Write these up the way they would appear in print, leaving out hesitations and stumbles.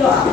doa.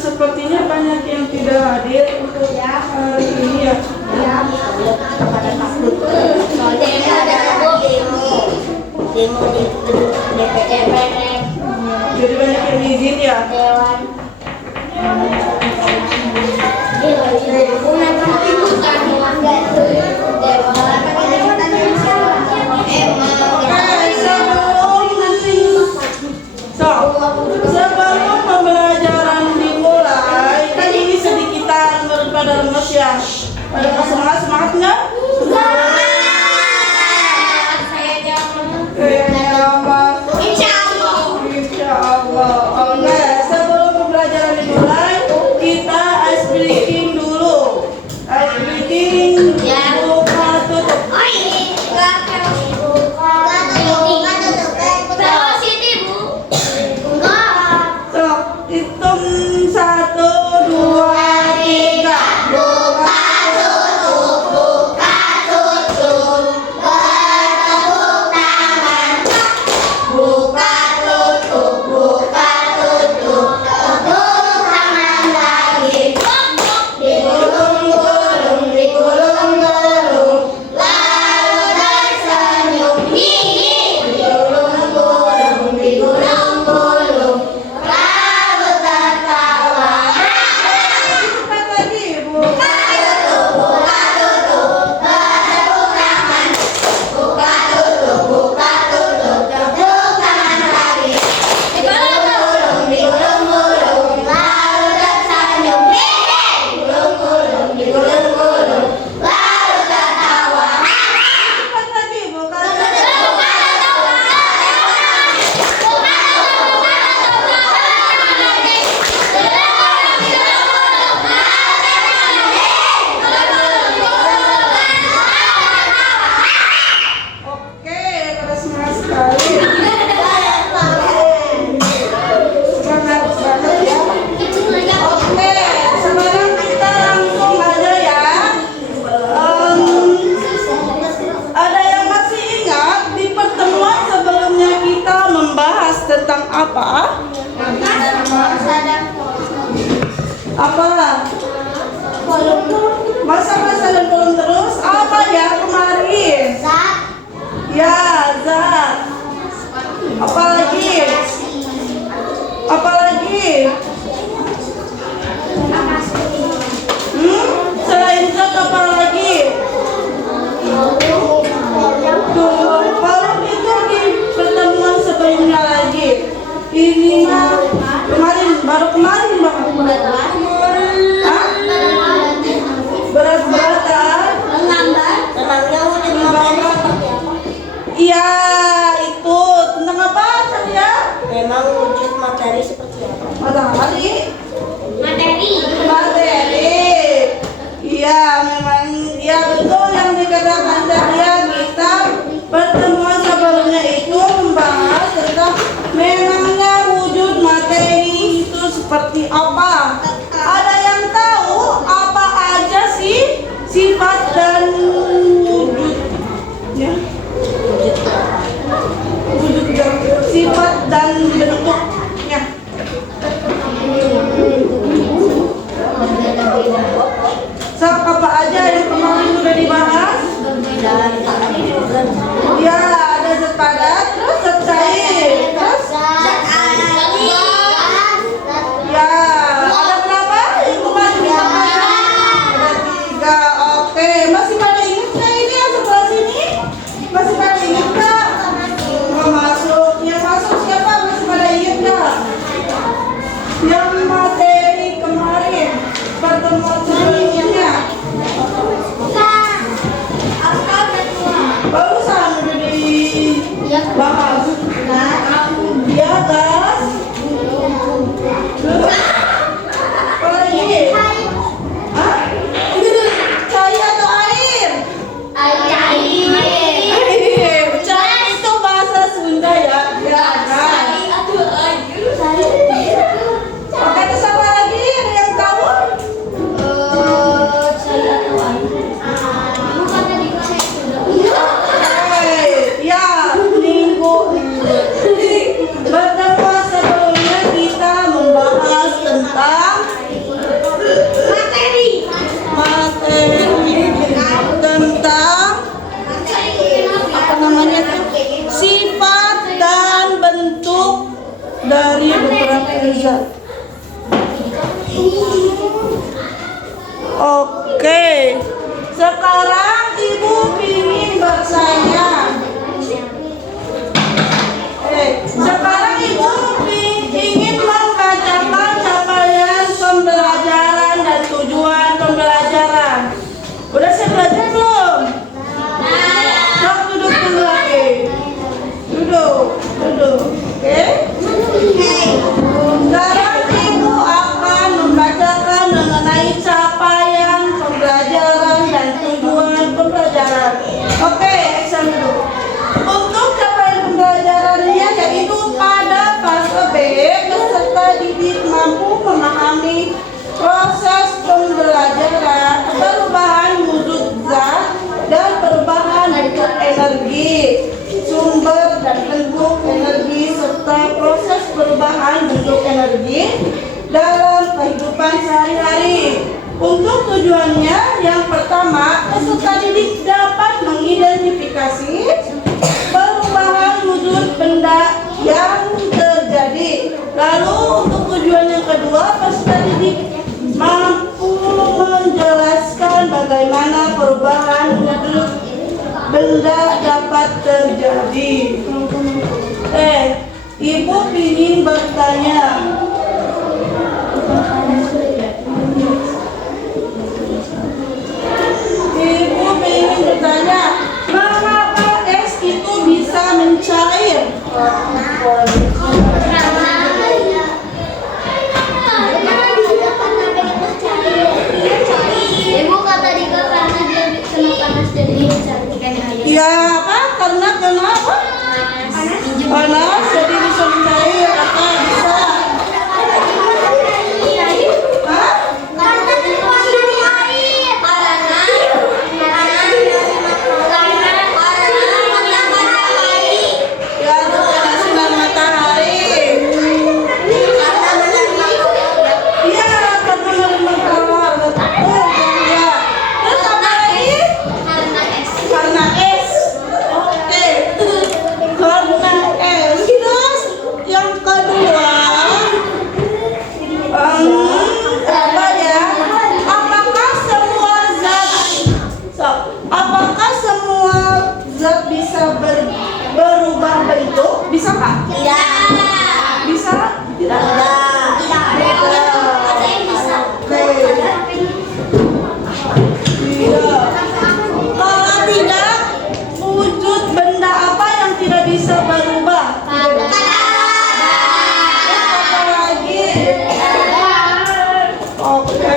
Sepertinya banyak yang tidak hadir untuk hari ini ya. Pada takut. Soalnya ada demo di gedung DPR. Jadi banyak yang izin ya. Dewan. Sebelum pembelajaran dimulai, kan ini sedikitan daripada lemes ya. Pada semangat nggak? Insya Allah. Oke, sebelum pembelajaran dimulai, kita ice breaking dulu. Ice breaking. Buka tutup. Hitung 1, 2, 3. Tentang apa? Apa? Masa-masa dan kolom terus. Apa ya kemarin? Ya, zat. Apalagi? Selain zat apa lagi? Kolom itu di pertemuan sebelumnya lagi. Ini mah baru kemarin banget. Berat-beratan. Iya, itu tentang apa ya? Memang wujud materi seperti apa? Materi. Iya, memang ya betul yang dikatakan Dahlia. Kita pertemuan sebelumnya itu membahas tentang memangnya wujud materi itu seperti apa. Ada yang tahu apa aja sih sifat dan wujudnya? Ya, ada zat padat, terus zat cair, terus ya, ada berapa? Yang kemarin ditambahkan? Ada 3. Oke, masih pada ingat nggak ini yang sebelah sini? Masih pada ingat nggak? Mau masuk, yang masuk siapa? Masih pada ingat nggak? Yang materi kemarin pertemuan sebelumnya. Barusan udah dibahas. Ya gas. Apa lagi? Hah? Cair atau air? Air. Cair itu bahasa Sunda ya. Ya kan. Oke, terus apa lagi yang kamu? Ya, minggu pertemuan sebelumnya kita membahas tentang materi tentang apa namanya tuh, sifat dan bentuk dari beberapa zat. Oke, sekarang ibu ingin bertanya. Sekarang ibu ingin membacakan capaian pembelajaran dan tujuan pembelajaran. Udah siap belajar belum? Sok duduk dulu lagi. Duduk. Oke. Sekarang ibu akan membacakan mengenai capaian pembelajaran dan tujuan pembelajaran. Oke, action dulu. Untuk capaian pembelajarannya yaitu pada fase B, peserta didik mampu memahami proses pembelajaran, perubahan wujud zat, dan perubahan bentuk energi, sumber dan bentuk energi, serta proses perubahan bentuk energi dalam kehidupan sehari-hari. Untuk tujuannya, yang pertama, peserta didik dapat mengidentifikasi perubahan wujud benda yang terjadi. Lalu untuk tujuan yang kedua, peserta didik mampu menjelaskan bagaimana perubahan wujud benda dapat terjadi. Ibu ingin bertanya. Ibu ingin bertanya, mengapa es itu bisa mencair? Ibu kata Dika karena dia kena panas jadi cantikan air. Ya apa? Karena kenapa? Panas jadi bisa mencair. Apa bisa? Hah? Karena terpasang air. Ya terkena sinar matahari. Iya, karena menerima cahaya. Betul, ya. Terus apa lagi? Karena es. Oke. Karena es. Terus yang kedua, apa ya? Apakah semua zat bisa berubah bentuk? Bisa nggak? Tidak. Bisa? Tidak. Ada yang bisa. Tidak. Kalau tidak, wujud benda apa yang tidak bisa berubah? Apa lagi? Oke.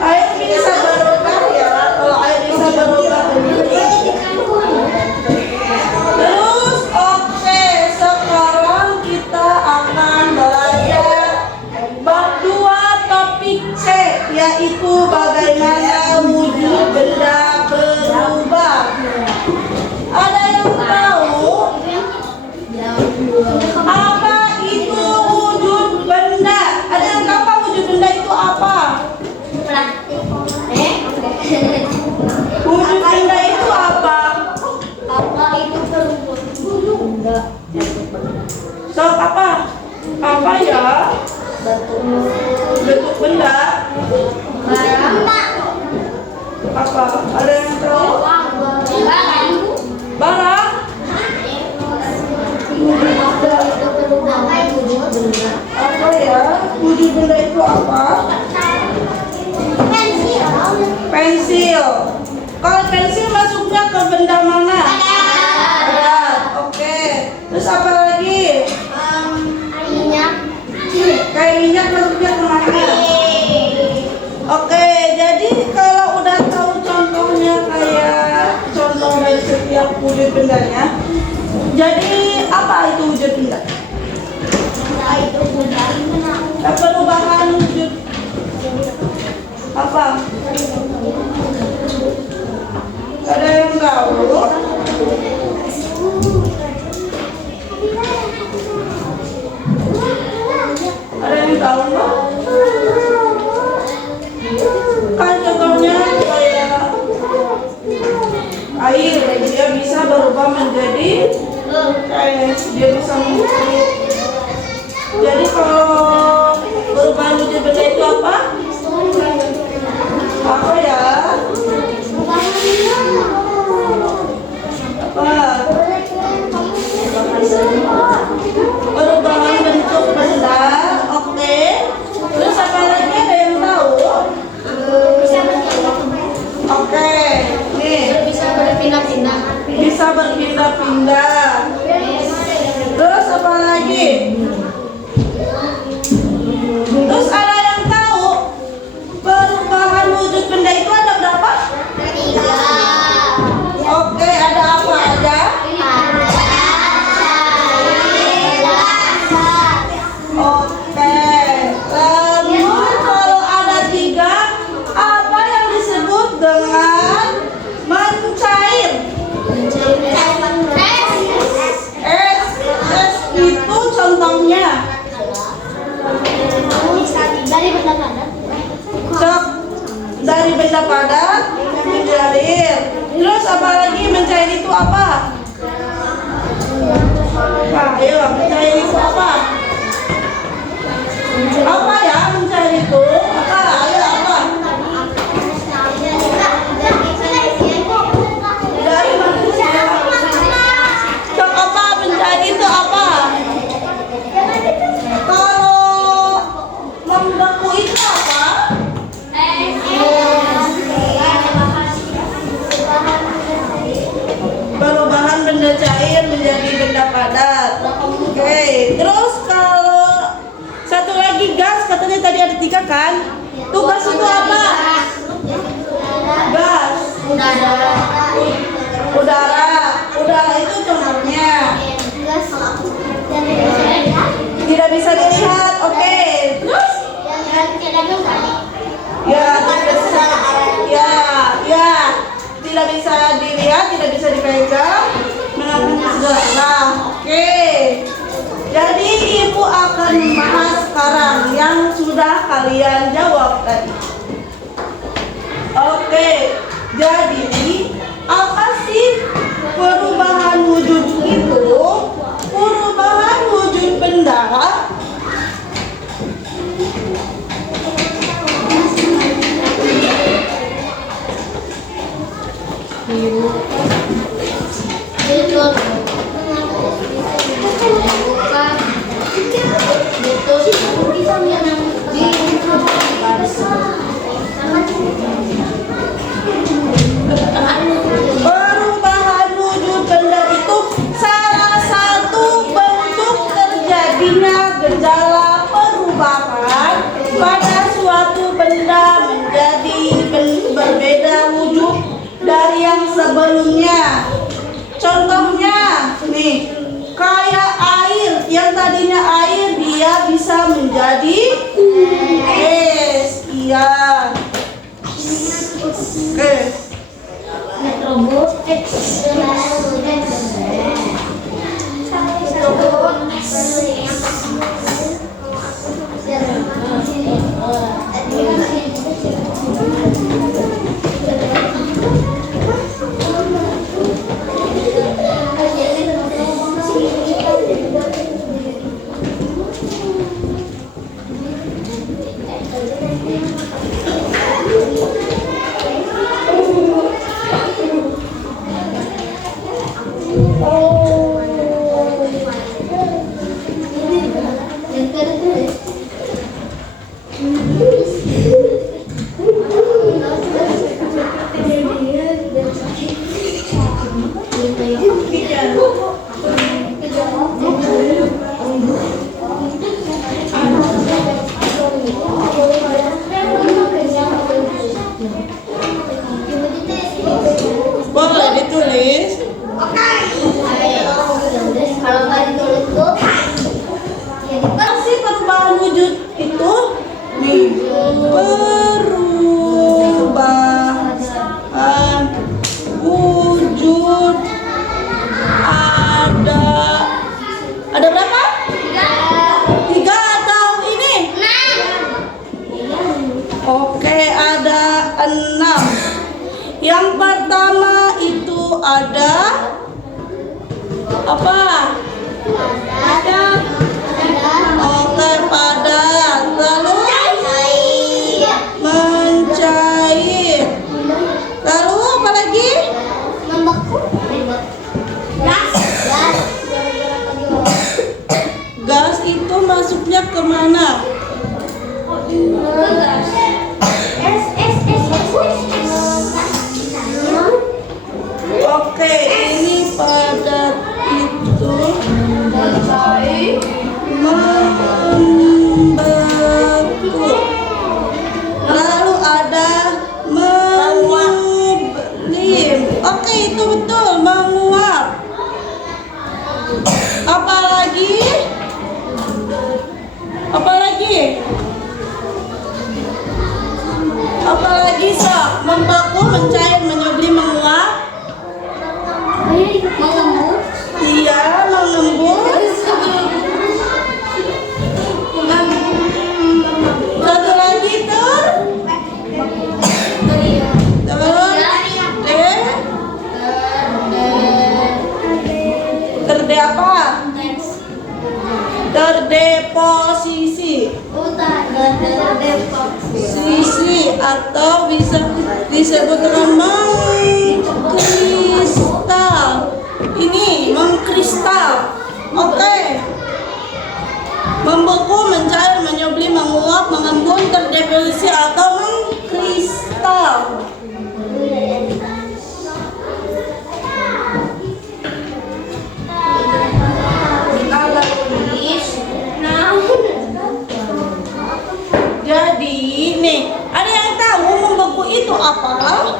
Air bisa berubah ya. Kalau air bisa berubah. Terus oke, sekarang kita akan belajar bab 2 topik C, yaitu bagaimana wujud benda berubah. Ada yang tahu apa itu wujud benda? Ada yang tahu apa wujud benda itu apa? Plastik. Wujud benda itu apa? Apa itu benda? Sok apa? Apa ya? Bentuk benda. Barang. Apa? Ada yang tahu? Barang. Apa ya? Wujud benda itu apa? Pensil. Kalau pensil masuknya ke benda mana? Padat. Oke. Terus apa lagi? Kayak minyak masuknya ke mana? Oke. Jadi kalau udah tahu contohnya kayak contoh dari setiap wujud bendanya. Jadi apa itu wujud benda? Perubahan wujud apa? Ada yang tahu? Ada yang tahu nggak? Kan contohnya kayak air, dia bisa berubah menjadi dia bisa mengusir. Jadi kalau perubahan wujud benda itu apa? Apa ya? Apa? Perubahan bentuk benda. Oke. Terus apa lagi, ada yang tahu? Oke. Nih. Bisa berpindah-pindah. Bisa berpindah-pindah. Terus apa lagi? Terus ada yang tahu perubahan wujud benda itu ada berapa? 3. Oke, ada apa aja? Oke. Lalu kalau ada 3, apa yang disebut dengan mencair? Es itu contohnya. Dari benda padat. Sok, dari benda padat mengalir. Terus apa lagi, mencair itu apa? Nah, ayo, mencair itu apa? Apa ya mencair itu? Apa? Ayo, apa? Dari manusia. Sok, apa mencair itu apa? Kalau membeku itu apa? Perubahan benda cair menjadi benda padat. Oke. Terus kalau satu lagi gas, katanya tadi ada 3 kan? Tugas itu apa? Gas. Udara itu contohnya. Tidak bisa dilihat. Oke. Terus? Tidak bisa dilihat, tidak bisa dipegang, mengandung segala. Oke. Jadi ibu akan membahas sekarang yang sudah kalian jawab tadi. Oke. Jadi apa sih perubahan wujud itu? Perubahan wujud benda perubahan wujud benda itu salah satu bentuk terjadinya gejala perubahan pada suatu benda menjadi berbeda wujud dari yang sebelumnya. Contohnya nih, kayak air, yang tadinya air dia bisa menjadi es. Iya. Oke. Robot Oke, ada 6. Yang pertama itu ada apa? Oke, padat. Lalu mencair. Lalu apa lagi? Gas itu masuknya kemana? Oke, ini padat itu membeku. Lalu ada menyublim. Oke, itu betul, menguap. Apalagi? Apalagi sok? Membeku, mencair, menyublim, menguap. Iya, mengembus. Satu lagi tuh. Terus apa? Terdeposisi. Sisi atau bisa disebut dengan mengkristal. Ini mengkristal. Oke. Membeku, mencair, menyublim, menguap, mengembun, terdeposisi atau mengkristal. Jadi, nih, ada yang tahu membeku itu apa?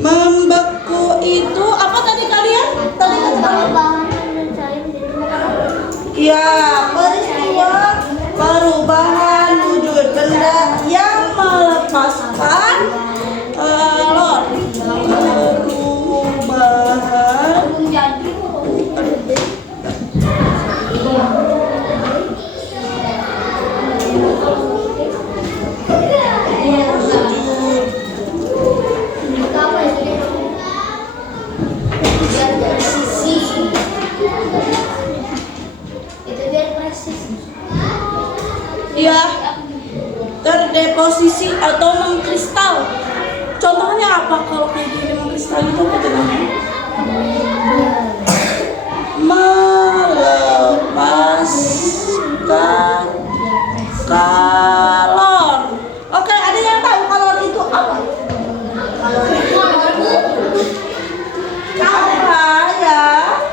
Membeku itu apa tadi kalian? Tadi kata ya, peristiwa perubahan wujud benda yang melepaskan kalor. Perubahan ya, terdeposisi atau mengkristal. Contohnya apa kalau kayak gini mengkristal itu apa contohnya? Melepaskan kalor. Oke, ada yang tahu kalor itu apa? Apa ya?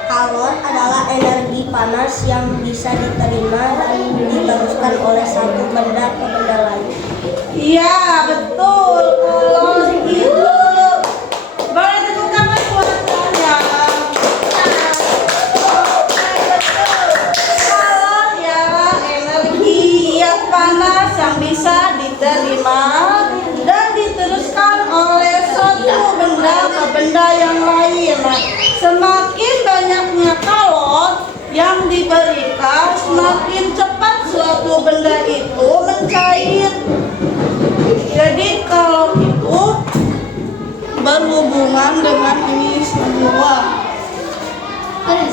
Kalor adalah energi panas yang bisa diterima dan diteruskan oleh satu benda ke benda lain. Iya, betul. Kalor itu. Boleh tepuk tangan buat saya. Oke, betul. Kalor ialah energi yang panas yang bisa diterima dan diteruskan oleh suatu benda ke benda yang lain. Nah, semakin banyaknya kalor yang diberikan, semakin cepat suatu benda itu mencair. Jadi kalor itu berhubungan dengan ini semua.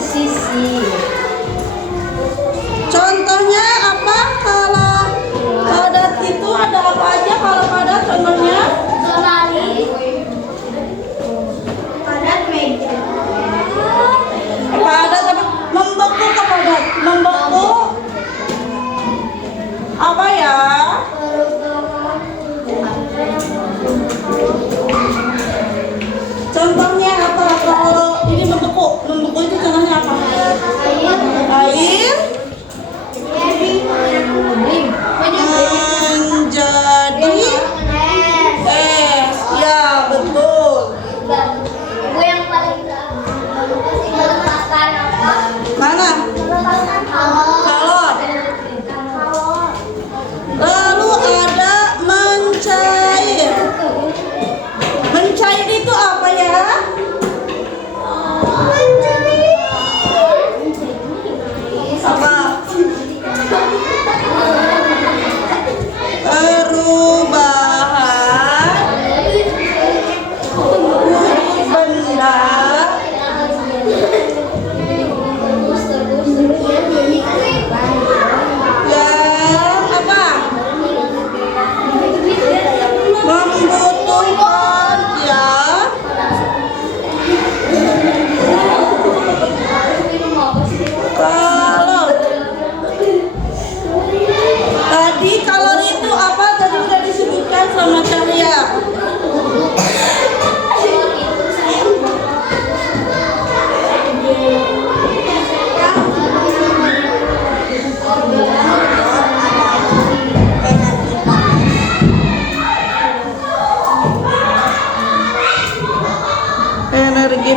Sisi. Contohnya apa? Kalau padat itu ada apa aja kalau padat contohnya? Padat meja. Padat apa? Membeku ke padat. Membeku apa ya? Contohnya apa kalau ini membeku? Membeku itu contohnya apa? Air.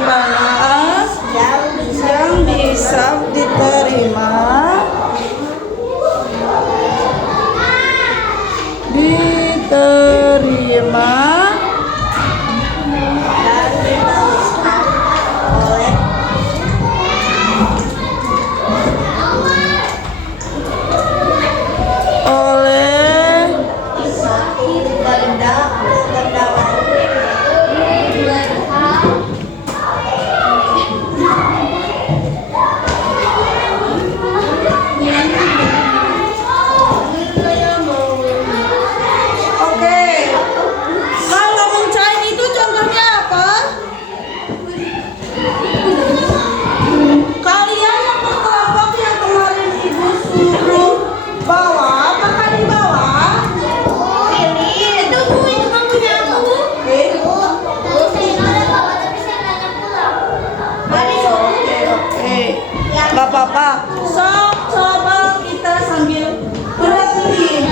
panas yang bisa diterima dan diteruskan oleh satu benda ke benda lain. Oke. Kalau mencair itu contohnya apa? Kalian yang berkelompok yang kemarin ibu suruh bawa, apakah dibawa? Itu kan punya aku. Oke. Oke. Gak apa-apa. So, coba kita sambil perhatiin.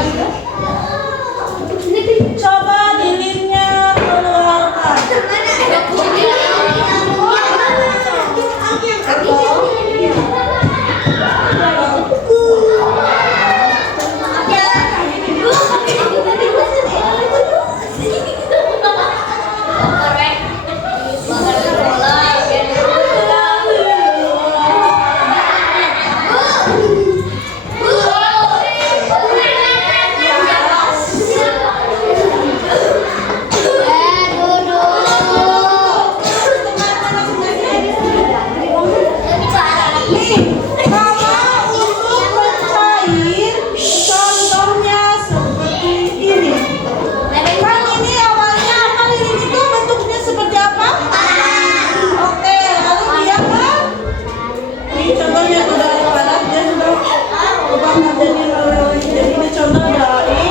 Coba lilinnya keluarkan. Nih, kalau untuk mencair, contohnya seperti ini. Kan ini awalnya apa? Lilin itu bentuknya seperti apa? Oke, lalu dia kan? Ini contohnya tuh dari padat, dia sudah ubah menjadi meleleh. Jadi ini contoh dari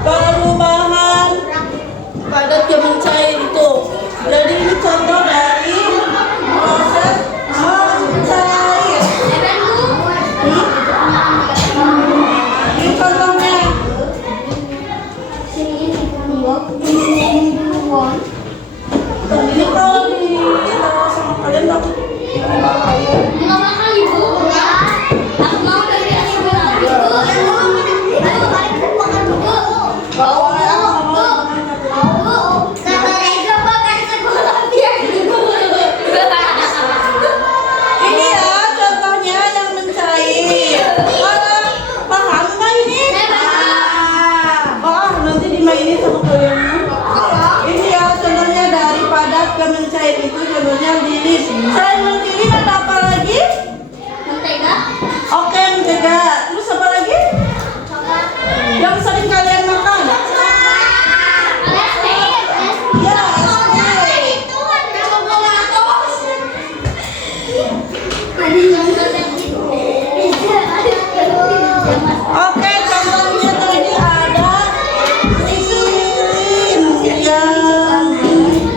perubahan padat ke mencair itu. Jadi ini contoh dari proses mencair. Ini contohnya. Ini kalau ditaruh sama kalian takut Nggak bakal ibu. Aku mau dari ibu. ini ya contohnya yang mencair. Paham nggak ini? Oh, nanti dimainin sama kalian. Ini ya contohnya dari padat ke mencair itu contohnya lilin. Selain lilin ada apa lagi? Mentega. Oke, mentega. Terus apa lagi? Yang sering kalian makan? Ya, oke, contohnya tadi ada lilin yang dilelehkan.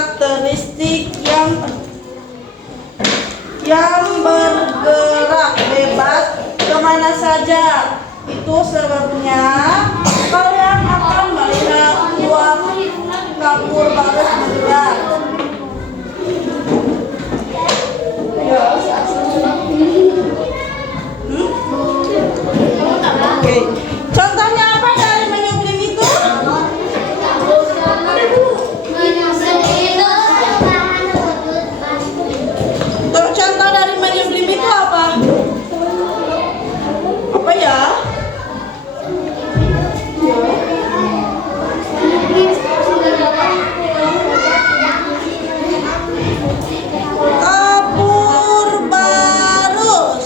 karakteristik yang bergerak bebas kemana saja. Itu sebabnya kalian akan melihat buah kapur barus menggerak. Oke. Contohnya apa dari menyublim itu? Contoh dari menyublim itu apa? Apa ya? Kapur barus.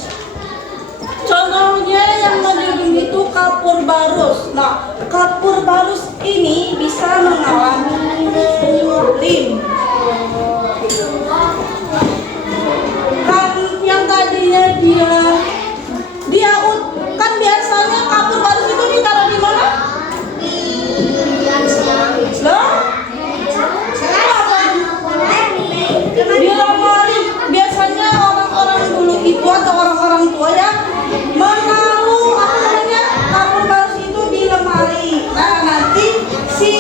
Contohnya yang menyublim itu kapur barus. Nah, kapur barus ini bisa mengalami menyublim. Kan yang tadinya dia kan biasanya kapur barus itu ditaruh di mana? Loh? Di lemari. Biasanya orang-orang dulu itu atau orang-orang tua ya menaruh kapur barus itu di lemari. Nah, nanti si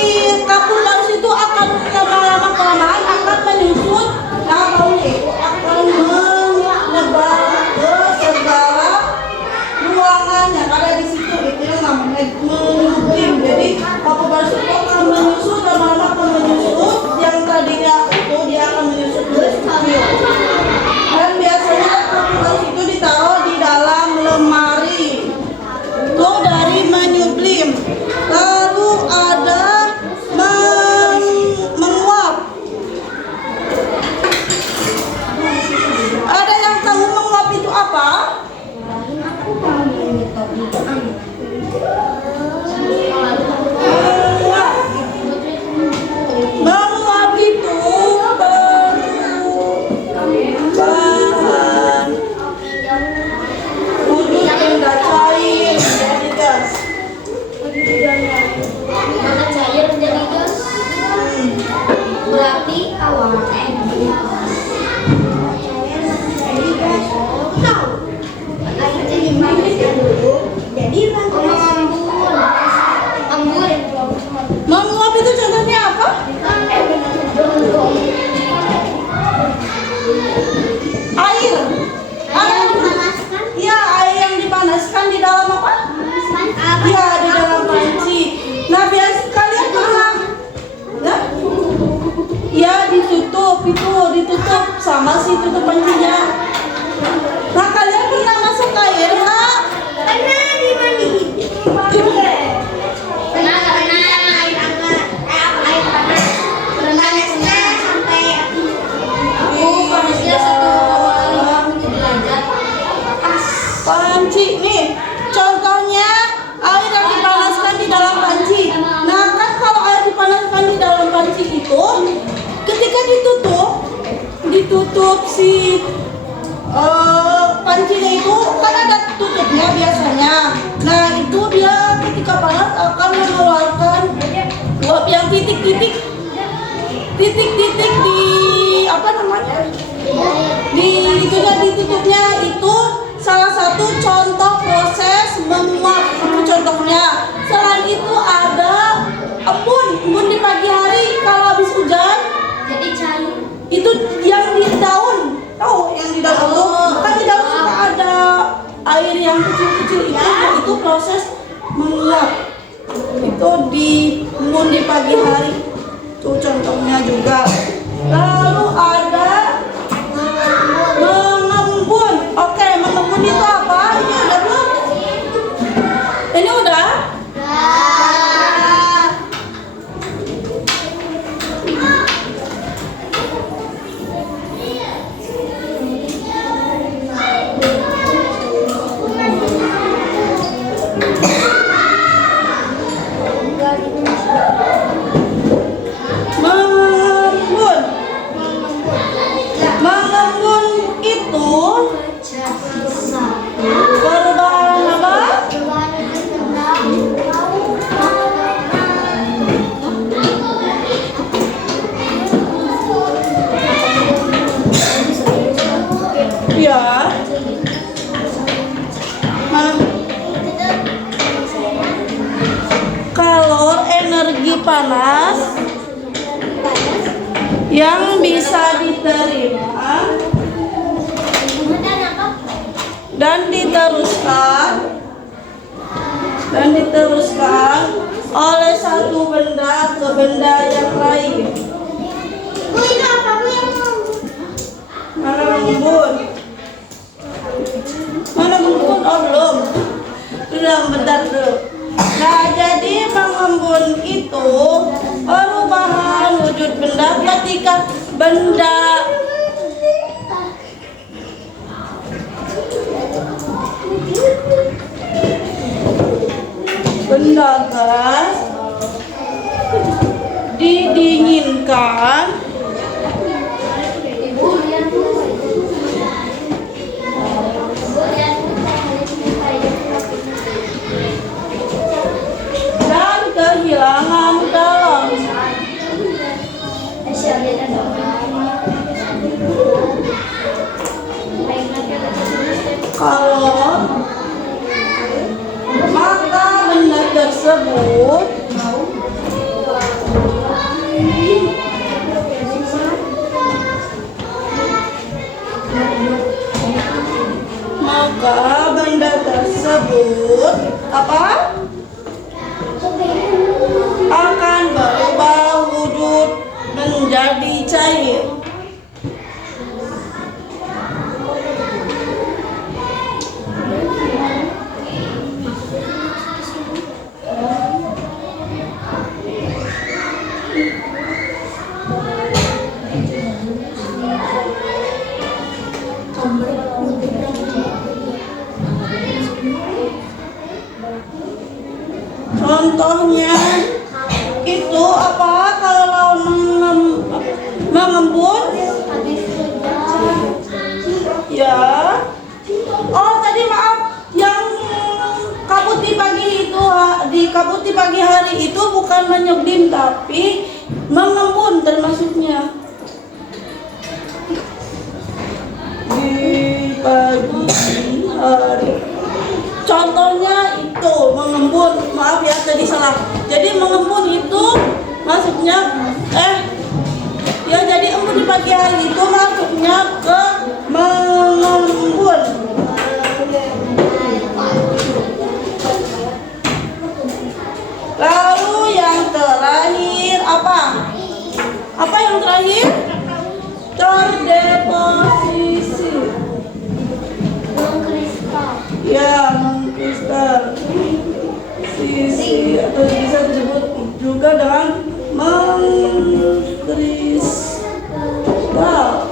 kapur barus itu akan lama-lama kelamaan akan menyusut. Nah, baunya itu akan menyebar ke segala ruangannya. Ada di situ itu yang namanya menyublim. Jadi kapur barus itu akan menyusut, lama-lama akan menyusut. Yang tadinya itu dia akan menyusut menjadi kecil. Dan biasanya kapur barus itu ditaruh di dalam lemari. Itu dari menyublim. Lalu ada menguap. Ada yang tahu menguap itu apa? Menguap itu perubahan wujud benda cair menjadi gas. Mana cair menjadi gas? Berarti awan. Menguap itu contohnya apa? Air. Iya, air yang dipanaskan di dalam apa? Iya, di dalam panci. Nah, biasa kalian pernah? Ya? Ya, ditutup sama si tutup pancinya. Nah, kalian pernah masuk air nggak? Pernah di mandi. Pernah air hangat, air panas. Panasnya sampai panasnya 1,5 derajat. Panci nih, contohnya air yang dipanaskan di dalam panci. Nah, kan kalau air dipanaskan di dalam panci itu, ketika ditutup si pancinya itu kan ada tutupnya biasanya. Nah, itu dia ketika panas akan mengeluarkan uap yang titik-titik di apa namanya? Ditutupnya itu salah satu contoh proses menguap. Itu contohnya. Selain itu ada embun di pagi hari kalau habis hujan. Jadi cair. Itu yang di daun. Tahu yang di daun itu? Kan di daun suka ada air yang kecil-kecil itu proses menguap. Itu di embun di pagi hari. Itu contohnya juga. Lalu ada mengembun. Oke, mengembun itu apa? Ini udah belum? Ini udah? Mengembun. panas yang bisa diterima dan diteruskan oleh satu benda ke benda yang lain. Mana mengembun? Oh belum. Sudah bentar dulu. Nah, jadi mengembun itu perubahan wujud benda ketika benda gas didinginkan dan kehilangan dalam. Kalau maka benda tersebut apa? Akan berubah wujud menjadi cair. Contohnya itu apa kalau mengembun? Ya. Oh tadi maaf, yang kabut di pagi itu di kabut di pagi hari itu bukan menyublim tapi mengembun termasuknya. Di pagi hari. Contohnya itu mengembun, maaf ya tadi salah. Jadi mengembun itu maksudnya ya jadi embun di pagi hari itu masuknya ke mengembun. Lalu yang terakhir apa? Apa yang terakhir? Terdeposisi. Ya, mengkristal. Sisi atau bisa disebut juga dengan mengkristal.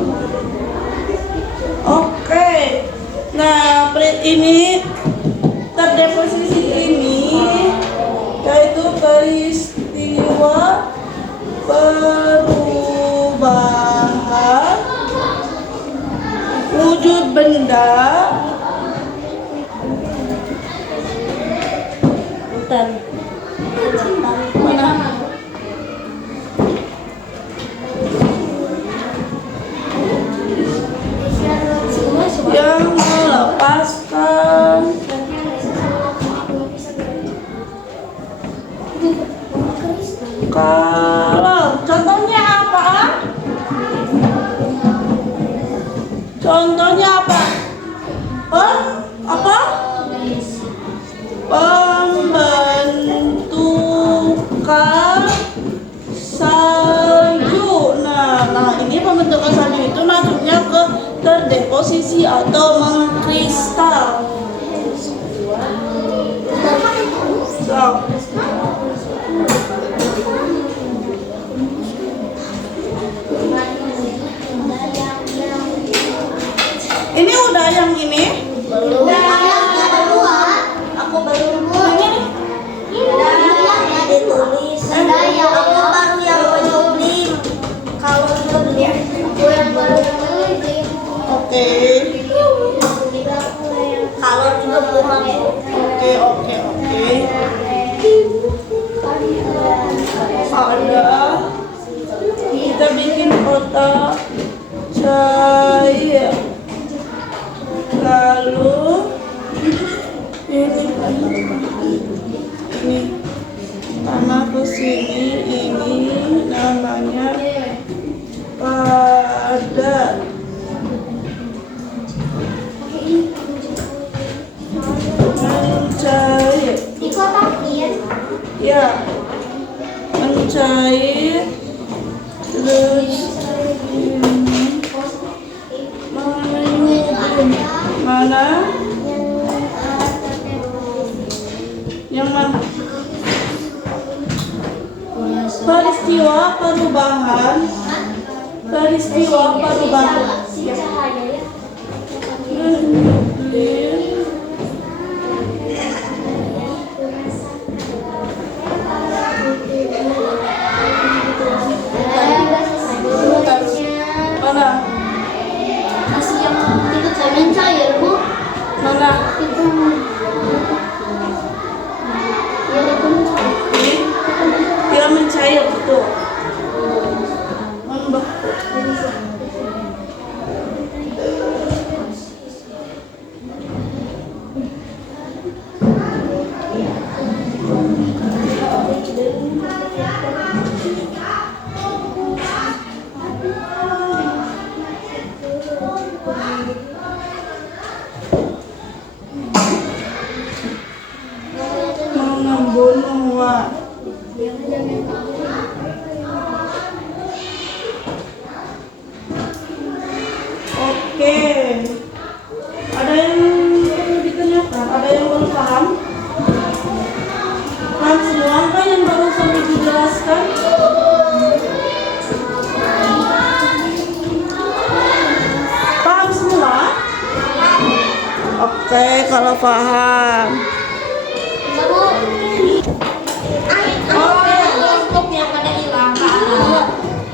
Oke. Nah, ini terdeposisi ini yaitu peristiwa perubahan wujud benda mana? Yang melepaskan kalau contohnya apa? Contohnya apa? Apa? Pembentukan salju. Nah ini pembentukan salju itu masuknya ke terdeposisi atau mengkristal. Ini udah yang ini? Belum. Aku baru ditulis. Aku baru yang menyublim. Kalau menyublim, aku yang baru menyublim. Oke. Kalau menyublim aku. Oke. Ada. Kita bikin kotak cair. Lalu ini tanah ke sini. Ya, mencair terus mana yang mana peristiwa perubahan mana Masih yang itu cemen cair bu. mana Itu ya itu mencair. dia mencair betul. Membeku. Membunuh. Oke. Ada yang perlu ditanyakan? Ada yang belum paham? Paham semua kan yang barusan Ibu jelaskan? Paham semua? Oke, kalau paham. Stop yang ada hilang.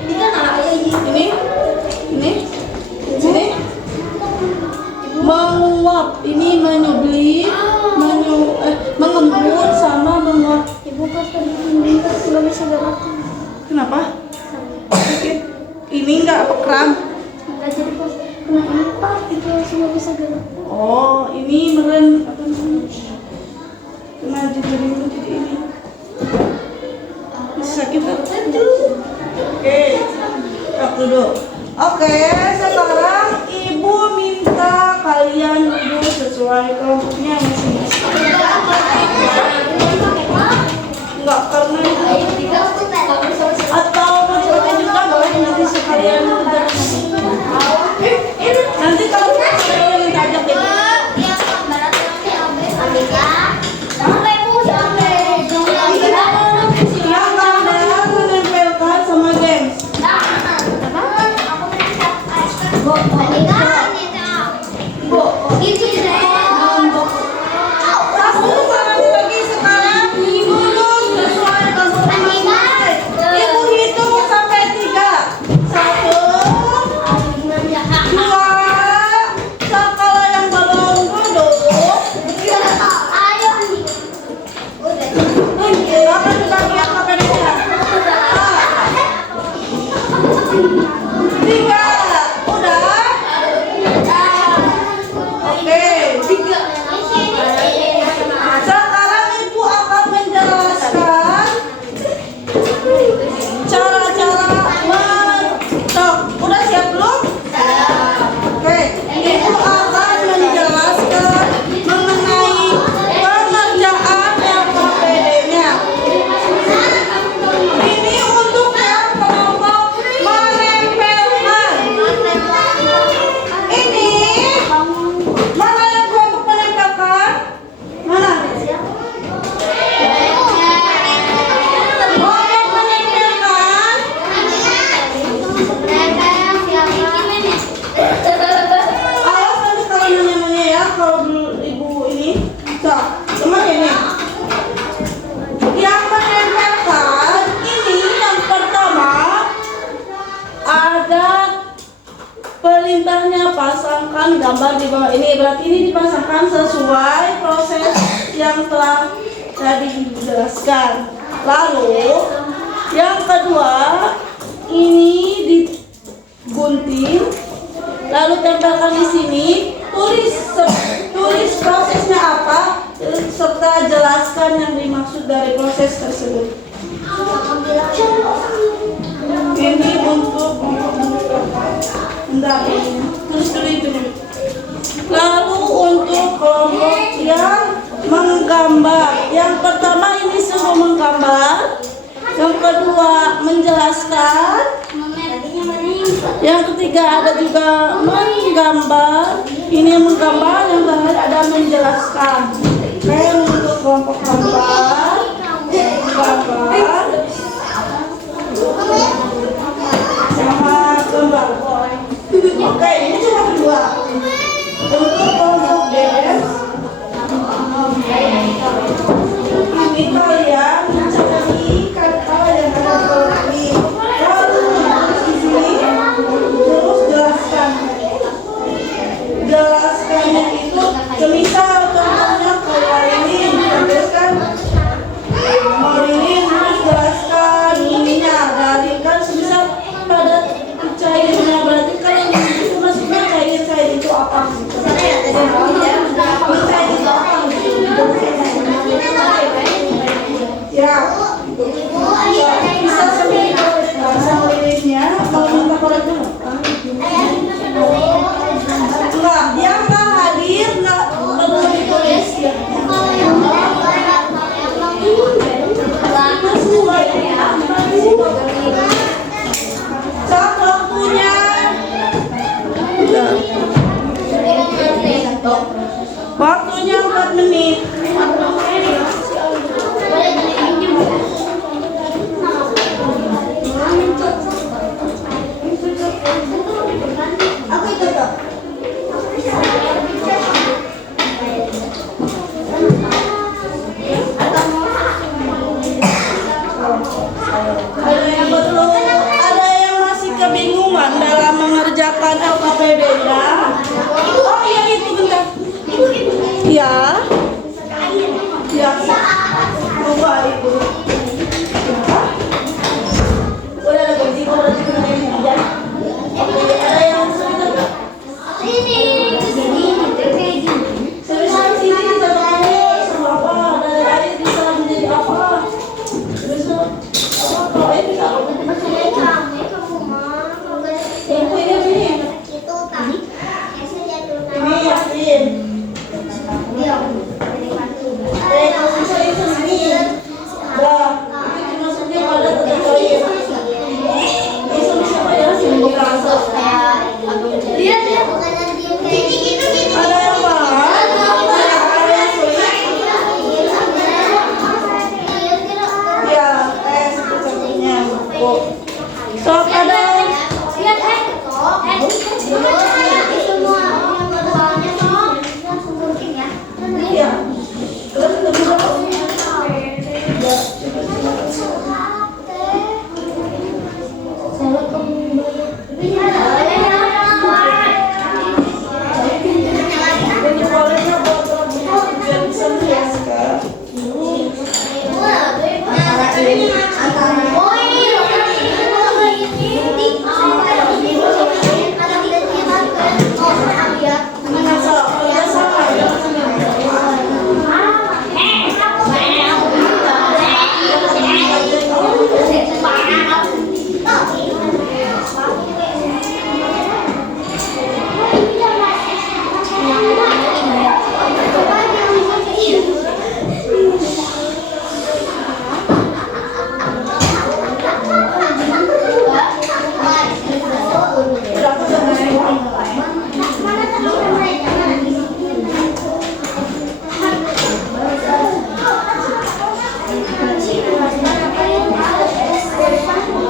Ini kan apa ini? Ini, menguap, ini menyublim, mengembut sama menguap. Ibu pas tadi ini nggak bisa gerak. Kenapa? Oke. Ini enggak kram. Nggak jadi pas kena empat itu langsung nggak bisa gerak. Oh, ini meren apa namanya? Kena jadi ini. Masih sakit kan? Oke. Stop dulu. Oke, sekarang Ibu minta kalian duduk sesuai kelompoknya masing-masing. Enggak, karena atau macam-macam juga boleh nanti sekalian nanti kalau kalian minta ajak Ibu. Yang gambar menempelkan sama games. Satu sama dibagi sekarang duduk sesuai kelompok masing-masing. Ibu hitung sampai 3. 1, 2. Sekala yang belum duduk akan dibagikan ke panitia. 3. Udah? Oke. Sekarang Ibu akan menjelaskan cara-cara udah siap belum? Oke. Ibu akan menjelaskan mengenai pengerjaan LKPD-nya. Ini untuk yang kelompok menempelkan. Ini mana yang kelompok menempelkan? Mana? Kelompok menempelkan. Awas nanti kalau nanya-nanya ya, kalau Ibu ini. So, teman ini. Yang menempelkan ini yang pertama ada perintahnya, pasangkan gambar di bawah ini. Berarti ini dipasangkan sesuai proses yang telah tadi dijelaskan. Lalu yang kedua ini digunting, lalu tempelkan di sini. Tulis prosesnya apa, serta jelaskan yang dimaksud dari proses tersebut. Ini untuk bentar, tulis dulu itu. Lalu untuk kelompok yang menggambar, yang pertama menggambar. Yang kedua menjelaskan. Yang ketiga ada juga menggambar. Ini yang menggambar, yang terakhir ada menjelaskan. Oke, untuk kelompok gambar, sama gambar. Oke, ini cuma kedua. Untuk kelompok DS, ini kalian mencari kata yang ada di lalu di sini, terus jelaskan. Jelaskannya itu semisal contohnya kayak ini, jelaskan Marilyn, terus jelaskan ininya dari kan semisal pada cairnya, berarti kalau itu maksudnya cair itu apa? Cair itu apa? Ya, bisa sambil liriknya, mau minta korek dulu? Enggak, yang nggak hadir nggak perlu ditulis ya. Saat waktunya, waktunya 4 menit. Aku itu tuh. Ada yang masih kebingungan dalam mengerjakan LKPD-nya? Oh iya itu bentar. Ya. Ya. Coba ibu. Udah ada kunci, udah aja. Oke, ada yang sebentar. Sebesar sini kita tahu sama apa, dari air bisa menjadi apa. Sebesar apa kalau air bisa apa? Ini yakin. Yang susah itu sini. Dah, itu maksudnya pada tetap air. Ini siapa ya? Sini rasa. Lihat ya. Ada yang mahal? Ada yang sulit? Ya, sepertinya. So, ada ya. Terus lebih berapa? Bolehnya buat rambut biar bisa meriaskan.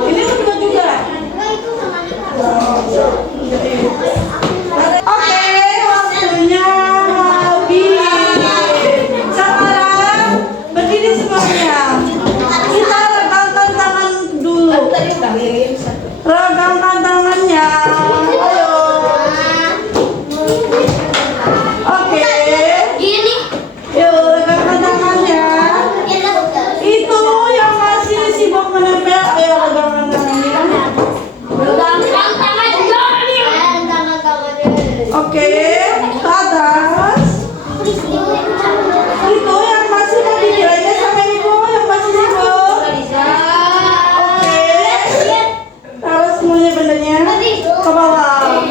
Ini kedua juga. Oke, waktunya habis. Sekarang berdiri semuanya. Kita regangkan tangan dulu. Regangkan tangannya. Ayo. Oke. Yuk, regangkan tangannya. Itu yang masih sibuk menempel, ayo regangkan tangannya. Oke, ke atas. Itu yang masih mau dikirainnya sama ibu yang masih sibuk. Oke, taruh semuanya bendanya ke bawah.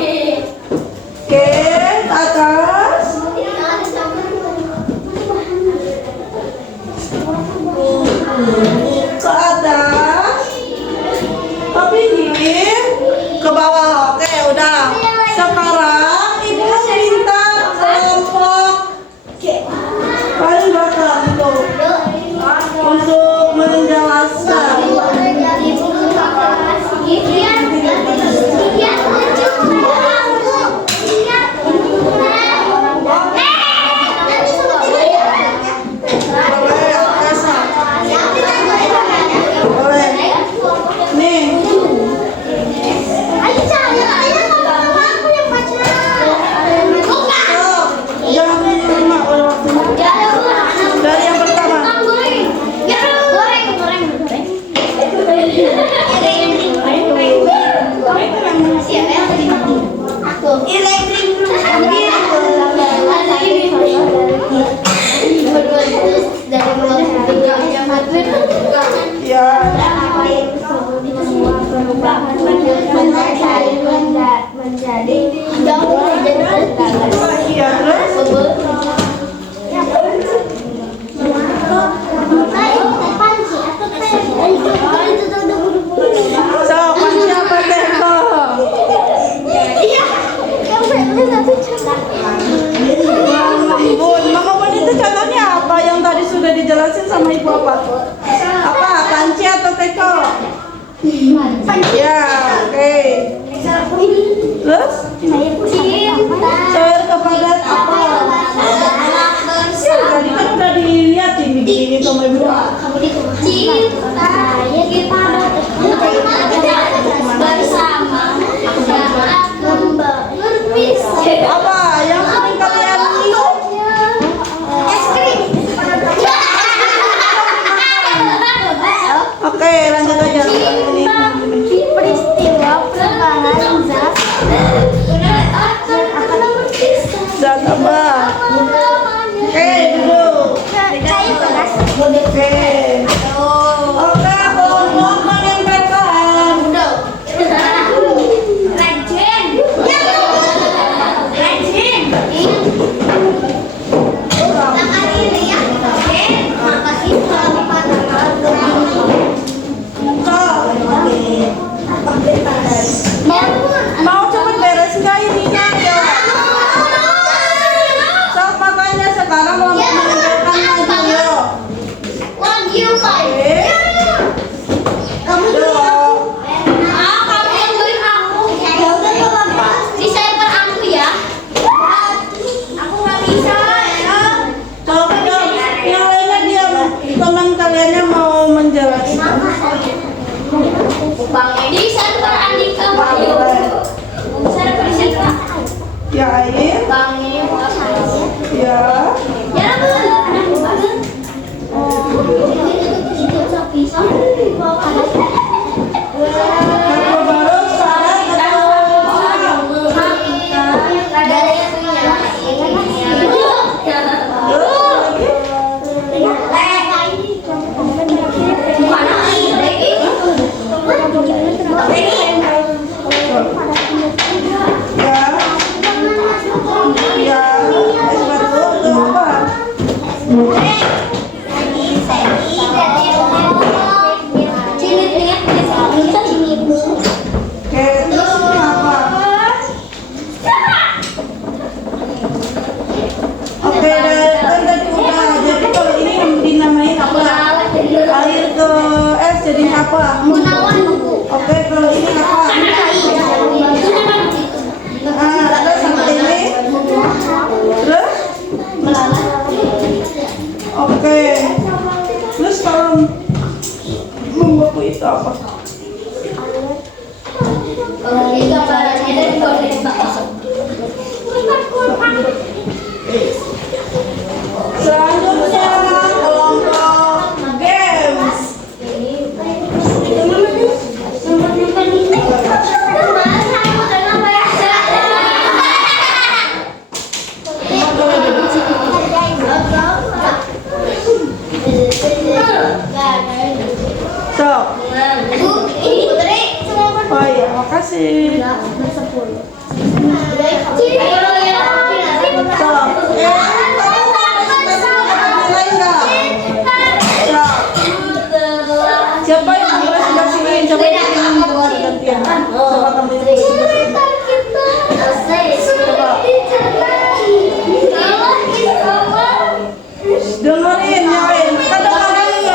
Oke, ke atas. sama ibu apa? Apa? Panci atau teko? Ya, oke. Terus? Share kepada apa? Tadi kan udah dilihat ini sama ibu. Cinta bersama akan berpisah. Apa yang sering kalian minum? Es krim. Oke, lanjut aja. Peristiwa perubahan zat akan berpisah. Dan apa? Oke, duduk. Oke. Oke, kelompok menempelkan. Rajin. Rajin. Makasih selamat Mau cepet beres nggak ininya ya? Sok makanya sekarang mau menempelkan lagi yo. lagi Pak. Kamu dong. Kamu yang beliin aku. Desainer aku ya. Aku nggak bisa ya. Coba dong. Yang lainnya diam. Teman kaliannya mau menjelaskan. Desainer Andika Wahyu. Desainer Andika. Ya air. Bang ini Ya. ya Apa baru salah Ya. Es batu itu apa? Oke, terus ini apa? Oke, kan tadi udah. Jadi kalau ini yang dinamain apa? Air ke es jadi apa? Oke, kalau ini apa? Terus sama ini? Terus? Oke. Terus kalau membaku itu apa? Selanjutnya kelompok games. So, oh iya, makasih. So, siapa yang presentasiin? Coba yang buat gantian. Coba kamu dengerin, nyalain. Kita dengerin.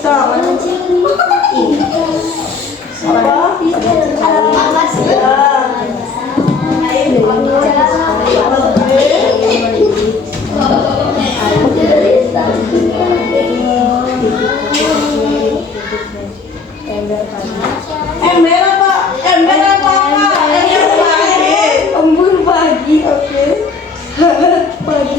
So, ember apa? Ember apa? Ember pagi. Embun pagi, oke. Pagi.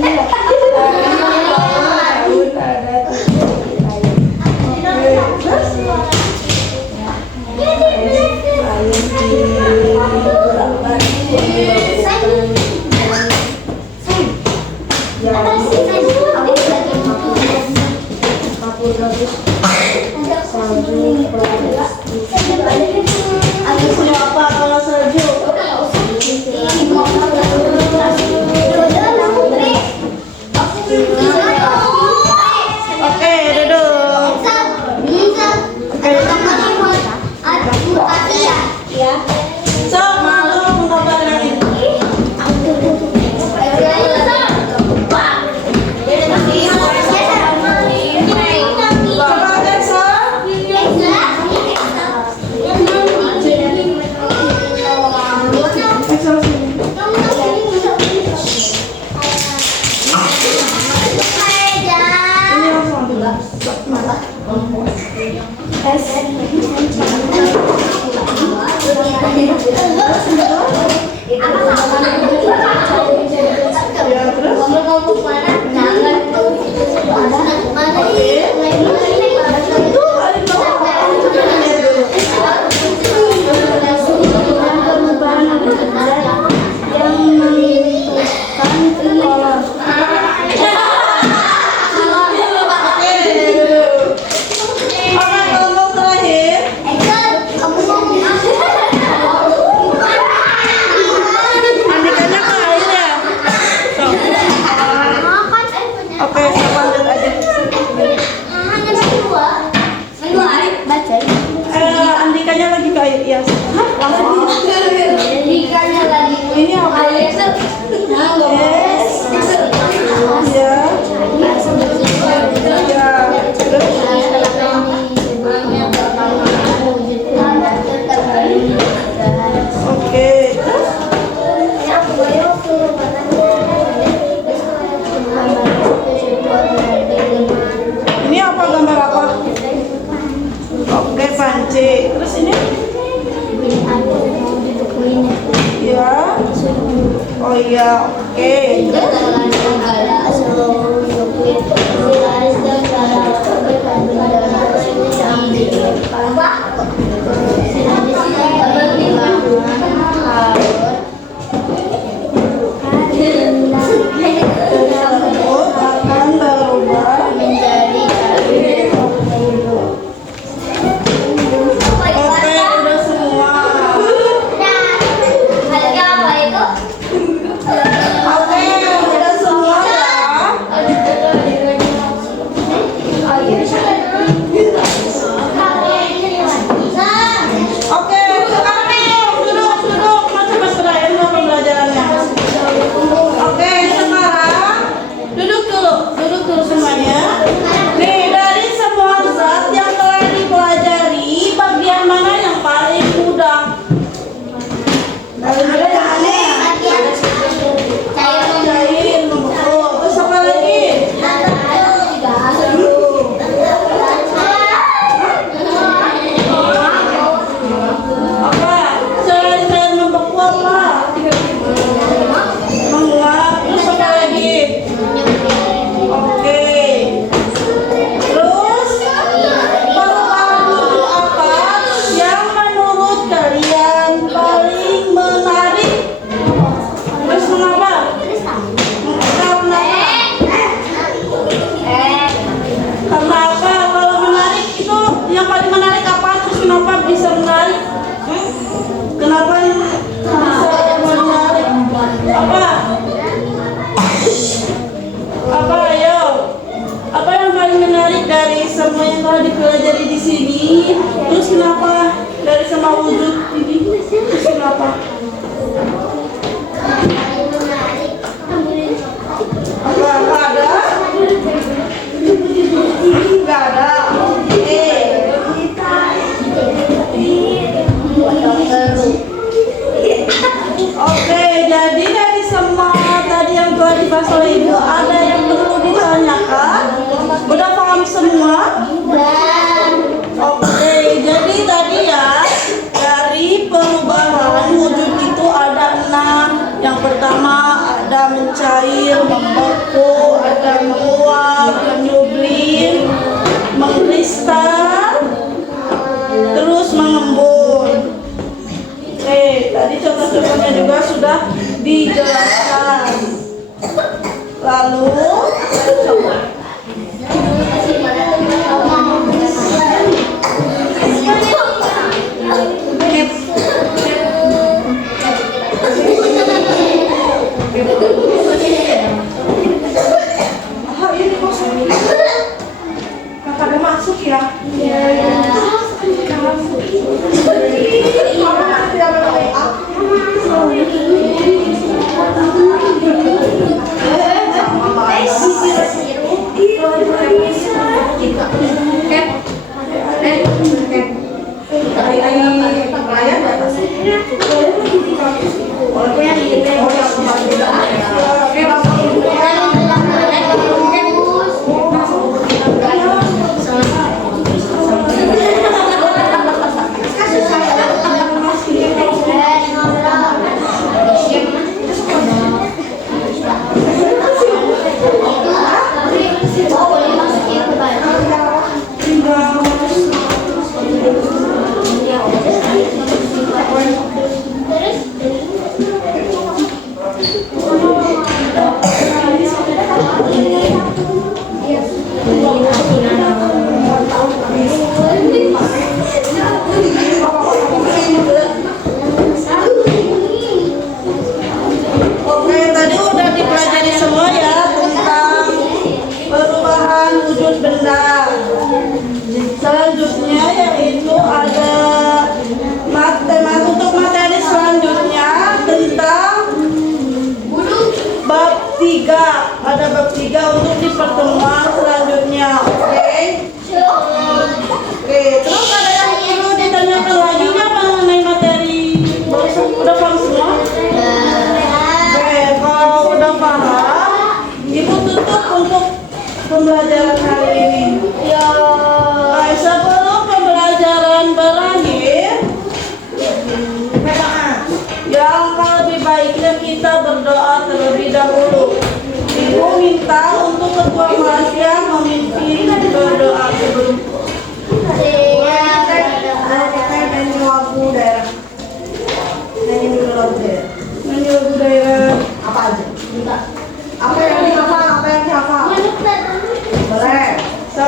Punya apa kalau salju? Ya, terus? Oke, ngomong terakhir. Andikanya ke air ya? Sok. Oke, saya panggil aja. Andikanya lagi ke air, ya. Langsung. Ini apa? Yes. Ya. Ya. Terus? Oke. Terus? Ini apa, gambar apa? Oke, panci. Terus ini? Ya. Oh iya, oke. Tersebut akan berubah menjadi oke, udah semua. Oke, udah semua ya. Oke, sekarang duduk. Mas berakhir mau pembelajarannya. Oke, sekarang duduk dulu semuanya. Nih, dari semua zat yang telah dipelajari, bagian mana yang paling mudah? Paling mudah yang mana? Cair, membeku. Terus apa lagi? Apa? Cair membeku apa? Menguap. Terus apa lagi? Oke. Terus perubahan wujud apa yang menurut kalian paling menarik? Terus mengapa? Karena apa? Kalau menarik itu yang paling menarik apa? Terus kenapa bisa menarik? Kenapa bisa menarik? Apa? Apa, ayo? Apa yang paling menarik dari semua yang telah dipelajari di sini? Terus kenapa dari semua wujud ini? Terus kenapa? Apa ada? Nggak ada. Oke, jadi dari semua tadi yang telah dibahas oleh Ibu, ada yang perlu ditanyakan? Udah paham semua? Oke, jadi tadi ya, dari perubahan wujud itu ada 6. Yang pertama ada mencair, membeku, ada menguap, menyublim, mengkristal, terus mengembun. Oke, tadi contoh-contohnya juga sudah dijelaskan. Lalu coba. Ini kosong. Kakak masuk ya? Iya. 3. Ada bab 3 untuk di pertemuan selanjutnya. Oke? Oke, terus ada yang perlu ditanyakan lagi nggak mengenai materi? Udah paham semua? Oke, kalau udah paham, Ibu tutup untuk pembelajaran hari ini. Baik, sebelum pembelajaran berakhir, yang lebih baiknya kita berdoa terlebih dahulu. Ibu minta untuk ketua kelas yang memimpin berdoa sebelum nyanyi lagu daerah. Nyanyi dulu lagu daerah. Nyanyi lagu daerah apa aja? Apa yang dihafal? Apa yang dihafal? Boleh. So,